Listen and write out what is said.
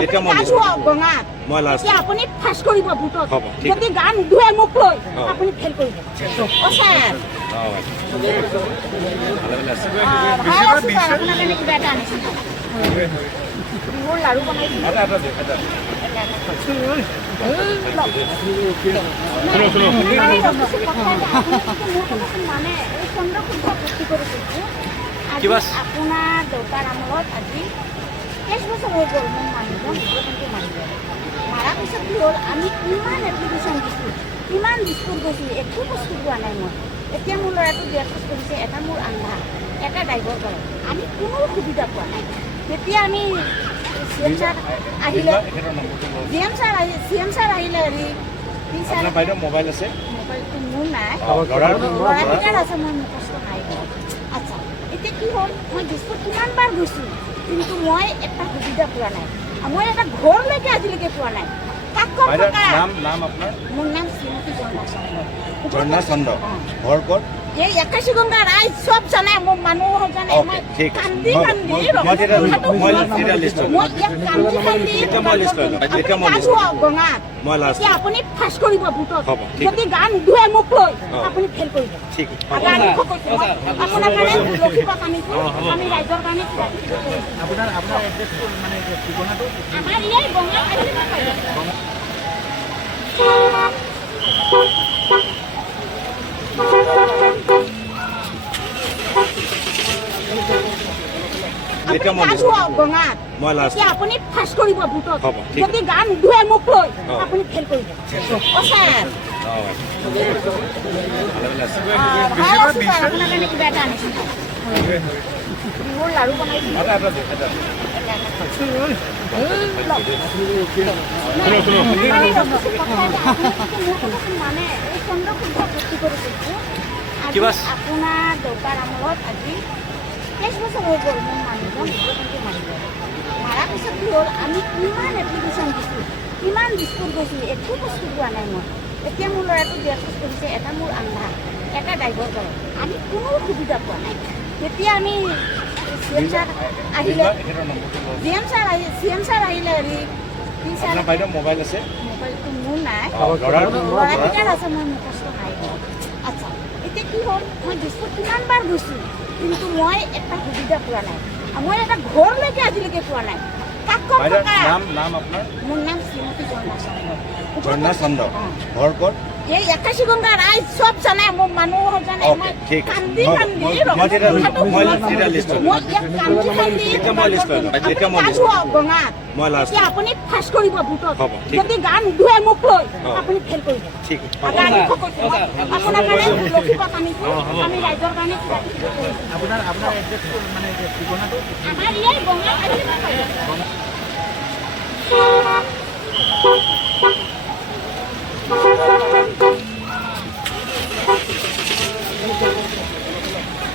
যেতিয়া মই মই লাষ্ট আপুনি ফাৰ্ষ্ট কৰিব ভোটত হ'ব, ঠিক যদি গান নুধুৱে মোক লৈ আপুনি ফেল কৰিব ছাৰ ভাল আছে ছাৰ আপোনাৰ কাৰণে কিবা এটা আনিছোঁ মোৰ লাড়ু বনাইছোঁ মানে এই চন্দ্ৰসূৰ্য ভৰ্তি কৰি কৈছোঁ আপোনাৰ দেউতাৰ আমলত আজি 23 বছৰ হৈ গ'ল মোৰ মানুহজন কিন্তু মাৰিব মাৰাৰ পিছত কি হ'ল আমি কিমান এপ্লিকেশ্যন দিছোঁ কিমান দিছপুৰ গৈছোঁ একো বস্তু পোৱা নাই মই এতিয়া মোৰ ল'ৰাটো বিয়াৰ কৰিছে এটা মোৰ আন্ধা এটা ড্ৰাইভৰ কৰে আমি কোনো সুবিধা পোৱা নাই তেতিয়া আমি চি এম ছাৰ আহিলে চি এম ছাৰ আহিলে হেৰি বাইদেউ মোবাইল আছে মোবাইলটো মোৰ নাই ল'ৰাৰ ল'ৰাকেইটাৰ আছে মই মুখস্থ নাই আচ্ছা এতিয়া কি হ'ল মই দিছপুৰ কিমানবাৰ গৈছোঁ কিন্তু মই এটা সুবিধা পোৱা নাই মই এটা ঘৰলৈকে আজিলৈকে পোৱা নাই কাক ক'ত থকা নাম আপোনাৰ মোৰ নাম শ্ৰীমতী ঝৰ্ণা চন্দ্ৰ ঘৰ ক'ত এই 81 গংগা ৰাইজ চব জানে মোৰ মানুহ জানে মই ঠিক কান্দি কান্দি মই লিষ্ট মই ইয়াত কান্দি কান্দি মই লিষ্ট গঙা মই লাষ্ট এতিয়া আপুনি ফাৰ্ষ্ট কৰিব ভোটত হ'ব, ঠিক যদি গান নুধুৱে মোক লৈ আপুনি ফেল কৰিব ঠিক আপোনাৰ কাৰণে লক্ষীপাত আনিছোঁ আমি ৰাইজৰ কাৰণে কিবা কিবি কৰিছোঁ আপোনাৰ এড্ৰেছ মানে ঠিকনাটো আমাৰ ইয়াৰ গঙা আহিলে যেতিয়া মই গঙা মই লাষ্ট এতিয়া আপুনি ফাৰ্ষ্ট কৰিব ভোটত হ'ব, ঠিক যদি গান নুধুৱে মোক লৈ আপুনি ফেল কৰিব ছাৰ ভাল আছে ছাৰ আপোনাৰ কাৰণে কিবা এটা আনিছোঁ মোৰ লাড়ু বনাইছোঁ মানে এই চন্দ্ৰসূৰ্য ভৰ্তি কৰি কৈছোঁ আপোনাৰ দেউতাৰ আমলত আজি 23 বছৰ হৈ গ'ল মোৰ মানুহজন কিন্তু মাৰিব মাৰাৰ পিছত কি হ'ল আমি কিমান এপ্লিকেশ্যন দিছোঁ কিমান দিছপুৰ গৈছোঁ একো বস্তু পোৱা নাই মই এতিয়া মোৰ ল'ৰাটো বিয়াৰ কৰিছে এটা মোৰ আন্ধা এটা ড্ৰাইভৰ কৰে আমি কোনো সুবিধা পোৱা নাই তেতিয়া আমি চি এম ছাৰ আহিলে চি এম ছাৰ আহিলে হেৰি বাইদেউ মোবাইল আছে মোবাইলটো মোৰ নাই ল'ৰাৰ ল'ৰাকেইটাৰ আছে মই মুখস্থ নাই আচ্ছা এতিয়া কি হ'ল মই দিছপুৰ কিমানবাৰ গৈছোঁ কিন্তু মই এটা সুবিধা পোৱা নাই মই এটা ঘৰলৈকে আজিলৈকে পোৱা নাই কাক ক'ত থকা নাম আপোনাৰ মোৰ নাম শ্ৰীমতী ঝৰ্ণা চন্দ্ৰ ঘৰ ক'ত এই 81 গংগা ৰাইজ চব জানে মোৰ মানুহ জানে মই ঠিক কান্দি কান্দি মই লিষ্ট মই ইয়াত কান্দি কান্দি মই লিষ্ট গঙা মই লাষ্ট এতিয়া আপুনি ফাৰ্ষ্ট কৰিব ভোটত হ'ব, ঠিক যদি গান নুধুৱে মোক লৈ আপুনি ফেল কৰিব ঠিক আপোনাৰ কাৰণে লক্ষীপাত আনিছোঁ আমি ৰাইজৰ কাৰণে কিবা কিবি কৰিছোঁ আপোনাৰ এড্ৰেছ মানে ঠিকনাটো আমাৰ ইয়াৰ গঙা আহিলে